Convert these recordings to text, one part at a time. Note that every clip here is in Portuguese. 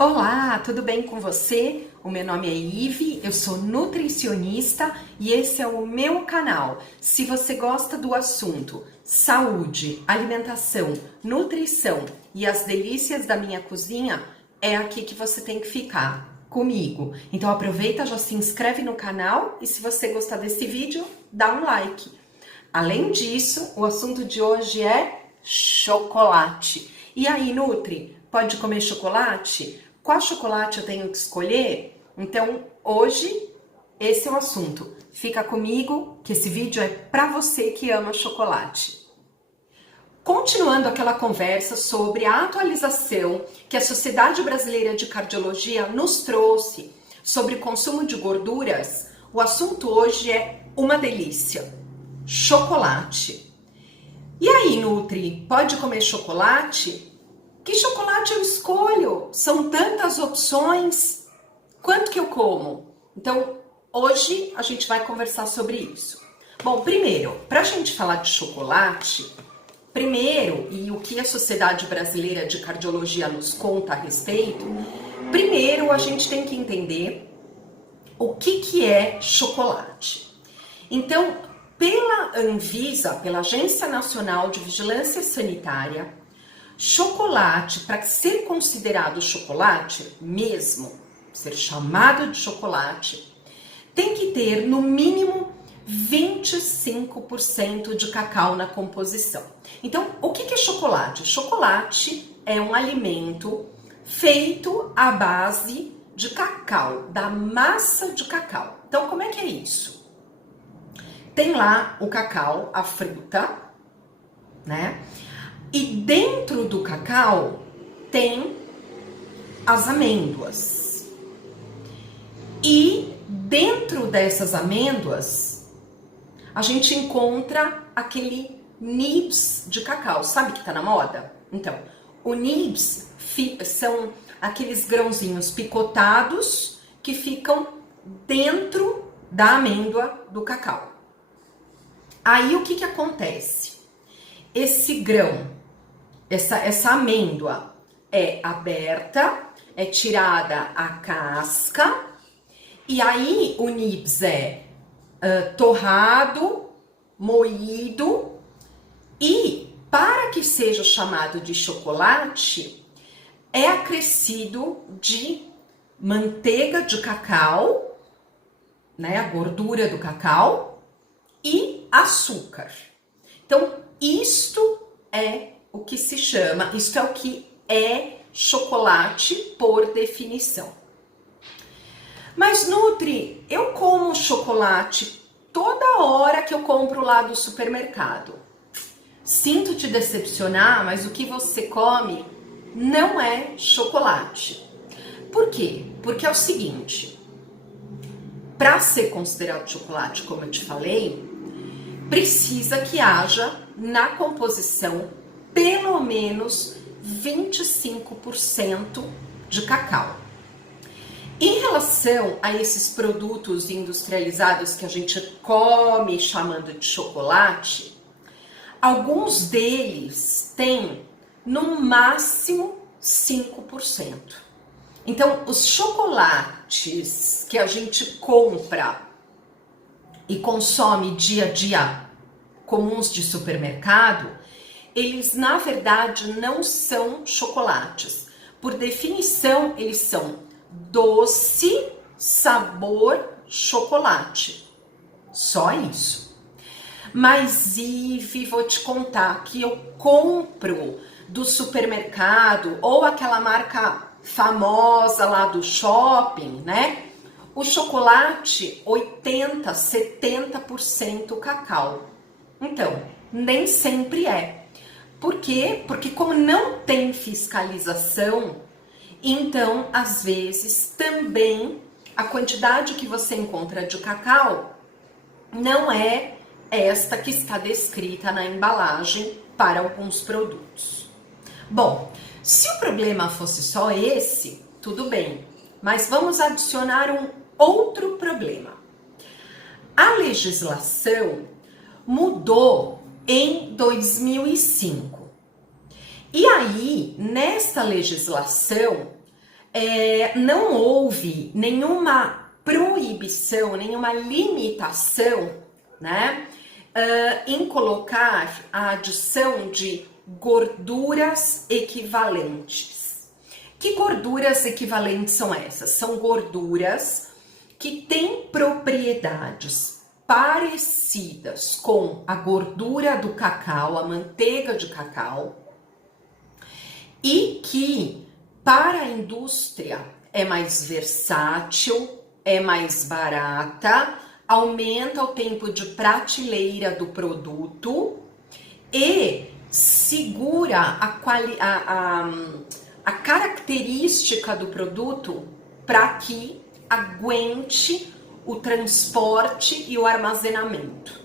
Olá, tudo bem com você? O meu nome é Ive, eu sou nutricionista e esse é o meu canal. Se você gosta do assunto saúde, alimentação, nutrição e as delícias da minha cozinha, é aqui que você tem que ficar comigo. Então aproveita, já se inscreve no canal e se você gostar desse vídeo, dá um like. Além disso, o assunto de hoje é chocolate. E aí, Nutri, pode comer chocolate? Qual chocolate eu tenho que escolher? Então, hoje, esse é o assunto. Fica comigo, que esse vídeo é para você que ama chocolate. Continuando aquela conversa sobre a atualização que a Sociedade Brasileira de Cardiologia nos trouxe sobre o consumo de gorduras, o assunto hoje é uma delícia: chocolate. E aí, Nutri, pode comer chocolate? Que chocolate eu escolho? São tantas opções. Quanto que eu como? Então, hoje a gente vai conversar sobre isso. Bom, primeiro, para a gente falar de chocolate, e o que a Sociedade Brasileira de Cardiologia nos conta a respeito, primeiro a gente tem que entender o que é chocolate. Então, pela Anvisa, pela Agência Nacional de Vigilância Sanitária, chocolate, para ser considerado chocolate mesmo, ser chamado de chocolate, tem que ter no mínimo 25% de cacau na composição. Então, o que é chocolate? Chocolate é um alimento feito à base de cacau, da massa de cacau. Então, como é que é isso? Tem lá o cacau, a fruta, né? E dentro do cacau tem as amêndoas. E dentro dessas amêndoas a gente encontra aquele nibs de cacau, sabe que tá na moda? Então, o nibs são aqueles grãozinhos picotados que ficam dentro da amêndoa do cacau. Aí o que acontece? Esse grão, essa amêndoa é aberta, é tirada a casca, e aí o nibs é torrado, moído, e para que seja chamado de chocolate, é acrescido de manteiga de cacau, né, a gordura do cacau, e açúcar. Então, isto é o que se chama, isto é o que é chocolate por definição. Mas, Nutri, eu como chocolate toda hora que eu compro lá do supermercado. Sinto te decepcionar, mas o que você come não é chocolate. Por quê? Porque é o seguinte, para ser considerado chocolate, como eu te falei, precisa que haja na composição pelo menos 25% de cacau. Em relação a esses produtos industrializados que a gente come chamando de chocolate, alguns deles têm no máximo 5%. Então, os chocolates que a gente compra e consome dia a dia, comuns de supermercado, eles na verdade não são chocolates. Por definição, eles são doce, sabor, chocolate. Só isso. Mas, Ive, vou te contar que eu compro do supermercado ou aquela marca famosa lá do shopping, né? O chocolate 80, 70% cacau. Então, nem sempre é. Por quê? Porque como não tem fiscalização, então, às vezes, também a quantidade que você encontra de cacau não é esta que está descrita na embalagem para alguns produtos. Bom, se o problema fosse só esse, tudo bem, mas vamos adicionar um outro problema. A legislação mudou em 2005. E aí, nesta legislação, não houve nenhuma proibição, nenhuma limitação, né, em colocar a adição de gorduras equivalentes. Que gorduras equivalentes são essas? São gorduras que têm propriedades parecidas com a gordura do cacau, a manteiga de cacau, e que para a indústria é mais versátil, é mais barata, aumenta o tempo de prateleira do produto e segura a característica do produto para que aguente o transporte e o armazenamento.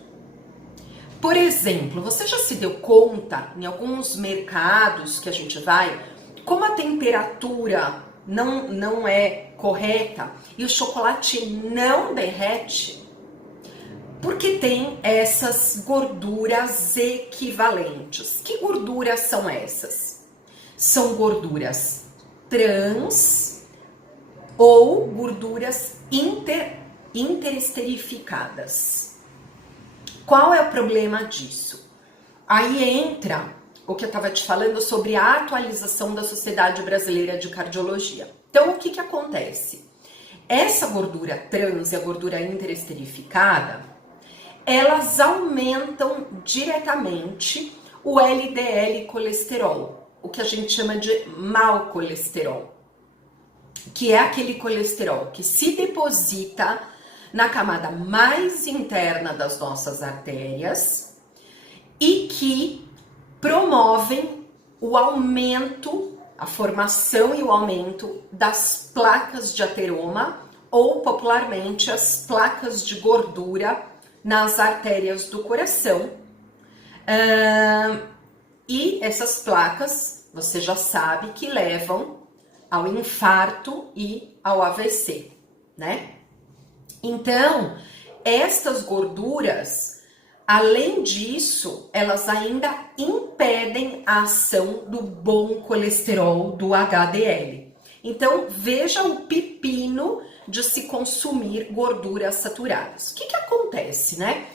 Por exemplo, você já se deu conta em alguns mercados que a gente vai, como a temperatura não é correta e o chocolate não derrete? Porque tem essas gorduras equivalentes. Que gorduras são essas? São gorduras trans ou gorduras interesterificadas. Qual é o problema disso? Aí entra o que eu estava te falando sobre a atualização da Sociedade Brasileira de Cardiologia. Então, o que acontece? Essa gordura trans e a gordura interesterificada, elas aumentam diretamente o LDL colesterol, o que a gente chama de mau colesterol, que é aquele colesterol que se deposita na camada mais interna das nossas artérias e que promovem o aumento, a formação e o aumento das placas de ateroma, ou popularmente as placas de gordura nas artérias do coração. E essas placas, você já sabe que levam ao infarto e ao AVC, né? Então, estas gorduras, além disso, elas ainda impedem a ação do bom colesterol, do HDL. Então, veja o pepino de se consumir gorduras saturadas. O que acontece, né?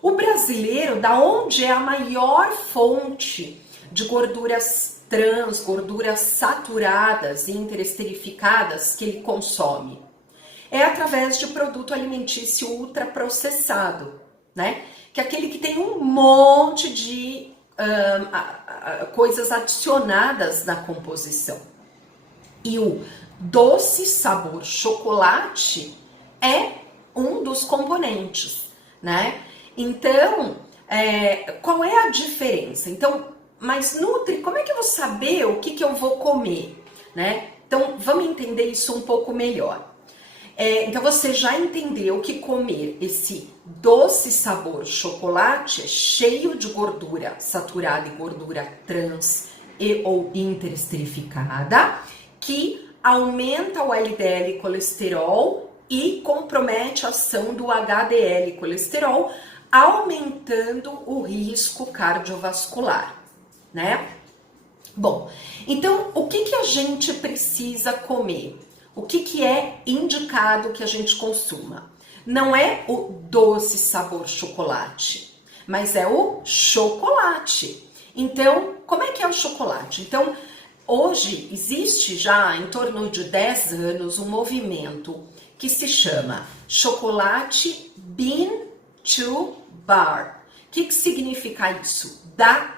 O brasileiro, da onde é a maior fonte de gorduras trans, gorduras saturadas e interesterificadas que ele consome? É através de produto alimentício ultraprocessado, né? Que é aquele que tem um monte de coisas adicionadas na composição. E o doce sabor chocolate é um dos componentes, né? Então, qual é a diferença? Então, mas Nutri, como é que eu vou saber o que eu vou comer, né? Então, vamos entender isso um pouco melhor. Então, você já entendeu que comer esse doce sabor chocolate é cheio de gordura saturada e gordura trans e ou interesterificada, que aumenta o LDL colesterol e compromete a ação do HDL colesterol, aumentando o risco cardiovascular, né? Bom, então o que a gente precisa comer? O que é indicado que a gente consuma? Não é o doce sabor chocolate, mas é o chocolate. Então, como é que é o chocolate? Então, hoje existe já em torno de 10 anos um movimento que se chama Chocolate Bean to Bar. O que significa isso? Da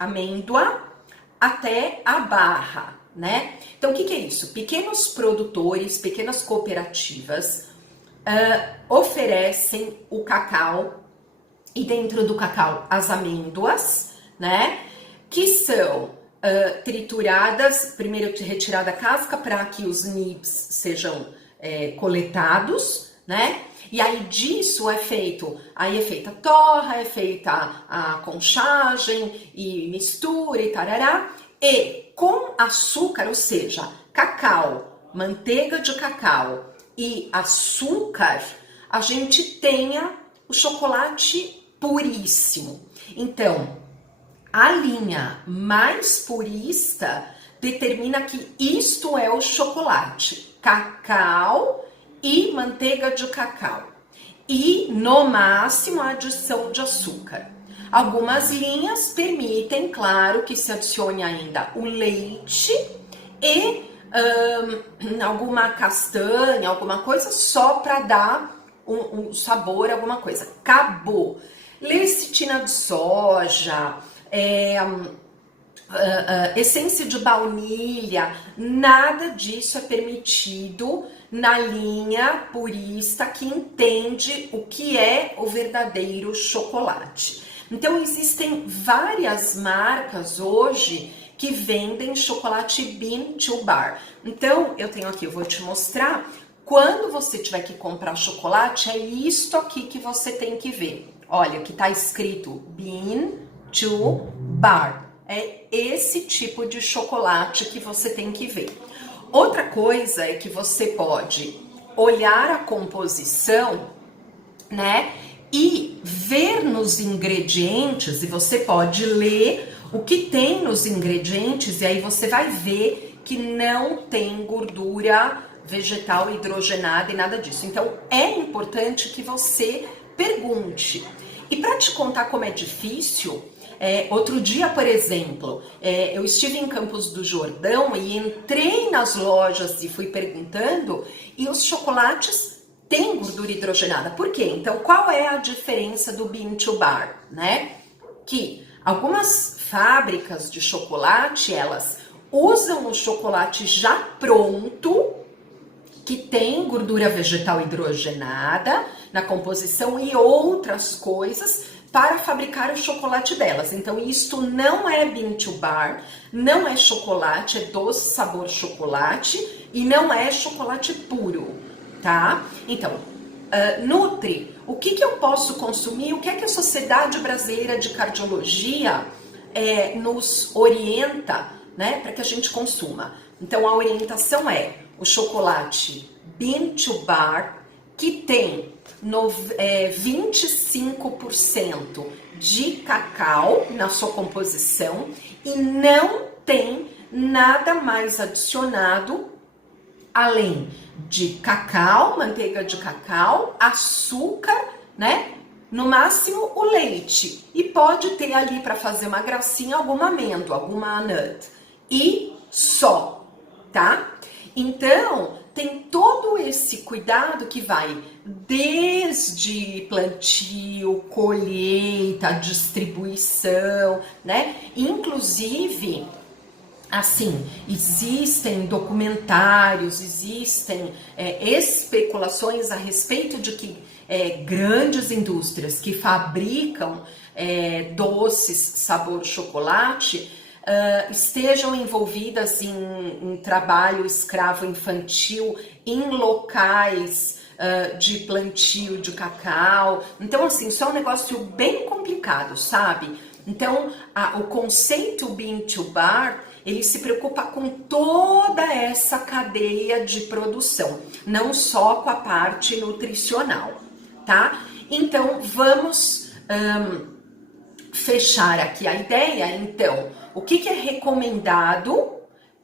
amêndoa até a barra, né? Então, o que é isso? Pequenos produtores, pequenas cooperativas oferecem o cacau e dentro do cacau as amêndoas, né? Que são trituradas, primeiro retirada a casca para que os nibs sejam coletados, né? E aí disso é feita a torra, é feita a conchagem e mistura e tarará. E com açúcar, ou seja, cacau, manteiga de cacau e açúcar, a gente tenha o chocolate puríssimo. Então, a linha mais purista determina que isto é o chocolate. Cacau e manteiga de cacau. E, no máximo, a adição de açúcar. Algumas linhas permitem, claro, que se adicione ainda o leite e alguma castanha, alguma coisa, só para dar um sabor, alguma coisa. Acabou. Lecitina de soja, essência de baunilha, nada disso é permitido na linha purista que entende o que é o verdadeiro chocolate. Então existem várias marcas hoje que vendem chocolate bean to bar. Então eu tenho aqui, eu vou te mostrar. Quando você tiver que comprar chocolate, é isto aqui que você tem que ver. Olha, que tá escrito bean to bar. É esse tipo de chocolate que você tem que ver. Outra coisa é que você pode olhar a composição, né? E ver nos ingredientes, e você pode ler o que tem nos ingredientes, e aí você vai ver que não tem gordura vegetal hidrogenada e nada disso. Então é importante que você pergunte. E para te contar como é difícil, outro dia, por exemplo, eu estive em Campos do Jordão e entrei nas lojas e fui perguntando, e os chocolates têm gordura hidrogenada. Por quê? Então, qual é a diferença do bean to bar, né? Que algumas fábricas de chocolate, elas usam o chocolate já pronto, que tem gordura vegetal hidrogenada na composição e outras coisas para fabricar o chocolate delas. Então, isto não é bean to bar, não é chocolate, é doce sabor chocolate e não é chocolate puro, tá? Então, Nutri, o que eu posso consumir? O que é que a Sociedade Brasileira de Cardiologia nos orienta, né, para que a gente consuma? Então, a orientação é o chocolate bean to bar, que tem 25% de cacau na sua composição e não tem nada mais adicionado além de cacau, manteiga de cacau, açúcar, né? No máximo o leite. E pode ter ali para fazer uma gracinha alguma amêndoa, alguma nut. E só, tá? Então, tem todo esse cuidado que vai desde plantio, colheita, distribuição, né? Inclusive, assim, existem documentários, existem especulações a respeito de que grandes indústrias que fabricam doces sabor chocolate estejam envolvidas em trabalho escravo infantil em locais de plantio de cacau. Então, assim, isso é um negócio bem complicado, sabe? Então, o conceito Bean to Bar, ele se preocupa com toda essa cadeia de produção, não só com a parte nutricional, tá? Então, vamos fechar aqui a ideia. Então, o que é recomendado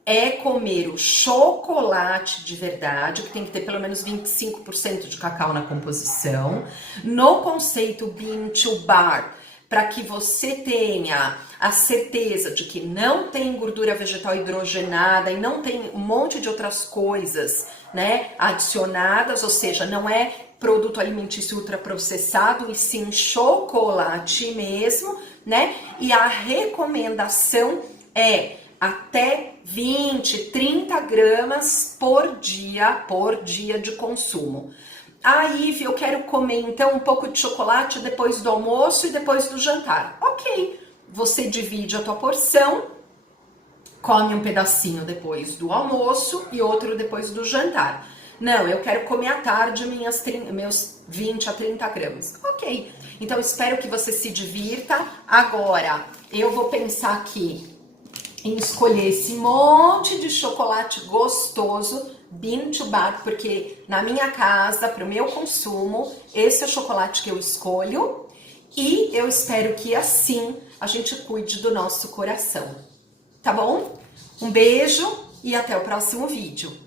é comer o chocolate de verdade, que tem que ter pelo menos 25% de cacau na composição. No conceito Bean to Bar, para que você tenha a certeza de que não tem gordura vegetal hidrogenada e não tem um monte de outras coisas, né, adicionadas, ou seja, não é produto alimentício ultraprocessado e sim chocolate mesmo, né? E a recomendação é até 20, 30 gramas por dia de consumo. Ivy, eu quero comer então um pouco de chocolate depois do almoço e depois do jantar. Ok, você divide a tua porção, come um pedacinho depois do almoço e outro depois do jantar. Não, eu quero comer à tarde meus 20 a 30 gramas. Ok, então espero que você se divirta. Agora, eu vou pensar aqui em escolher esse monte de chocolate gostoso, Bean to Bar, porque na minha casa, para o meu consumo, esse é o chocolate que eu escolho. E eu espero que assim a gente cuide do nosso coração. Tá bom? Um beijo e até o próximo vídeo.